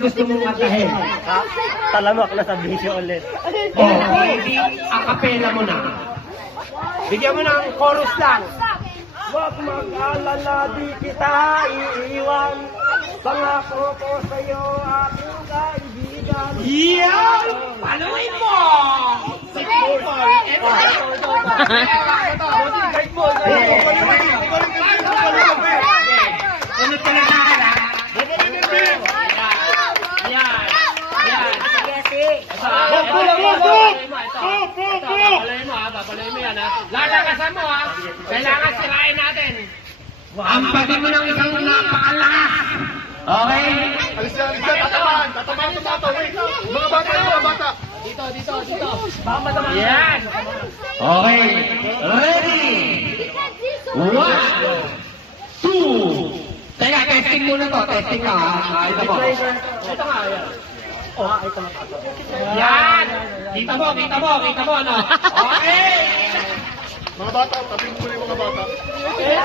gusto mong matahin. Talamak na sa video ulit. O, hindi akapela mo na. Bigyan mo ng chorus lang. Huwag mag-alala, di kita iiwan. Pangako ko sa'yo, aking kaibigan. Yan! Paluin mo! Ano talaga ka na? Yan! Yan! Babaloy mo, ito. Ito, babaloy mo yan ha. Lalakasan mo ha. Kailangan sirain natin. Ampatin mo ng isang napakalakas. Okay? Alis yan, alis yan, tatamaan, tatamaan, tatamaan, wait. Mga bata mga bata. Dito, dito, dito. Yan. Okay. Ready? One, two. Teka, testing muna to. Testing ka ha. Ito po. Ito nga, yan. Oh, ito. Yan. Kita mo, kita mo, kita mo, ano? Okay. Mga bata, tabing mo na yung mga bata. Okay.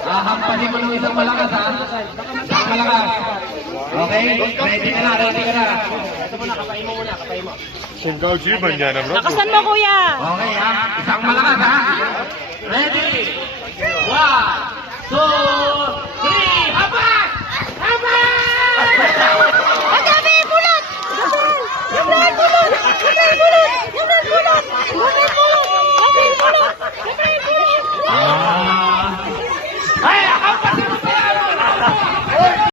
Ahampanin mo ng isang malakas, ha? Isang malakas. Okay? Ready ka na, ready ka na. Ito muna, kapain mo muna, kapain mo. Kung kau jiban yan, ang Lakasan mo, kuya. Okay, ha? Isang malakas, ha? Ready? One, two,